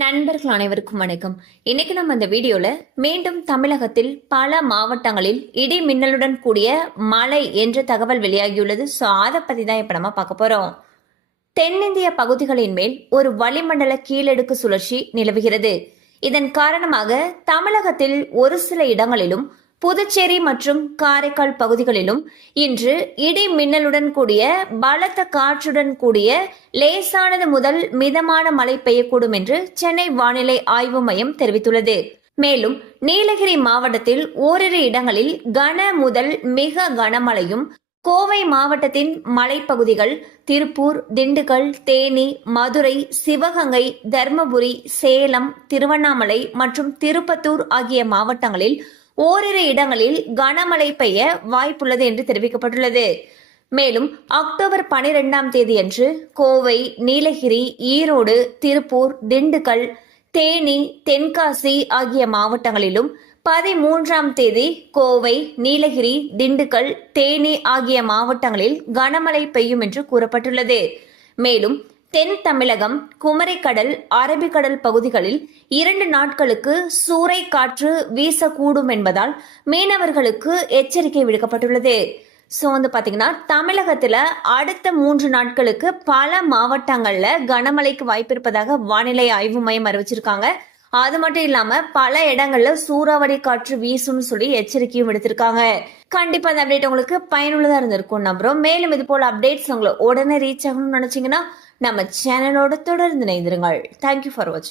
நண்பர்கள் அனைவருக்கும் வணக்கம். இன்னைக்கு நம்ம இந்த வீடியோல மீண்டும் தமிழகத்தில் பல மாவட்டங்களில் இடி மின்னலுடன் கூடிய மழை என்ற தகவல் வெளியாகியுள்ளது. ஸோ அதை பத்தி தான் இப்ப நம்ம பார்க்க போறோம். தென்னிந்திய பகுதிகளின் மேல் ஒரு வளிமண்டல கீழடுக்கு சுழற்சி நிலவுகிறது. இதன் காரணமாக தமிழகத்தில் ஒரு சில இடங்களிலும் புதுச்சேரி மற்றும் காரைக்கால் பகுதிகளிலும் இன்று இடி மின்னலுடன் கூடிய பலத்த காற்றுடன் கூடிய லேசானது முதல் மிதமான மழை பெய்யக்கூடும் என்று சென்னை வானிலை ஆய்வு மையம் தெரிவித்துள்ளது. மேலும் நீலகிரி மாவட்டத்தில் ஓரிரு இடங்களில் கன முதல் மிக கனமழையும் கோவை மாவட்டத்தின் மலைப்பகுதிகள் திருப்பூர் திண்டுக்கல் தேனி மதுரை சிவகங்கை தர்மபுரி சேலம் திருவண்ணாமலை மற்றும் திருப்பத்தூர் ஆகிய மாவட்டங்களில் ஓரிரு இடங்களில் கனமழை பெய்ய வாய்ப்புள்ளது என்று தெரிவிக்கப்பட்டுள்ளது. மேலும் அக்டோபர் பனிரெண்டாம் தேதியன்று கோவை நீலகிரி ஈரோடு திருப்பூர் திண்டுக்கல் தேனி தென்காசி ஆகிய மாவட்டங்களிலும் பதிமூன்றாம் தேதி கோவை நீலகிரி திண்டுக்கல் தேனி ஆகிய மாவட்டங்களில் கனமழை பெய்யும் என்று கூறப்பட்டுள்ளது. மேலும் தென் தமிழகம் குமரிக்கடல் அரபிக்கடல் பகுதிகளில் இரண்டு நாட்களுக்கு சூறை காற்று வீசக்கூடும் என்பதால் மீனவர்களுக்கு எச்சரிக்கை விடுக்கப்பட்டுள்ளது. ஸோ வந்து பார்த்தீங்கன்னா தமிழகத்தில் அடுத்த மூன்று நாட்களுக்கு பல மாவட்டங்களில் கனமழைக்கு வாய்ப்பு இருப்பதாக வானிலை ஆய்வு மையம் அறிவிச்சிருக்காங்க. அது மட்டும் இல்லாம பல இடங்கள்ல சூறாவளி காற்று வீசும்னு சொல்லி எச்சரிக்கையும் விடுத்திருக்காங்க. கண்டிப்பா அந்த அப்டேட் உங்களுக்கு பயனுள்ளதா இருந்திருக்கும் நம்புறோம். மேலும் இது போல அப்டேட்ஸ் உங்களை உடனே ரீச் ஆகணும்னு நினைச்சீங்கன்னா நம்ம சேனலோட தொடர்ந்து இணைந்திருங்கள். தேங்க்யூ ஃபார் வாட்சிங்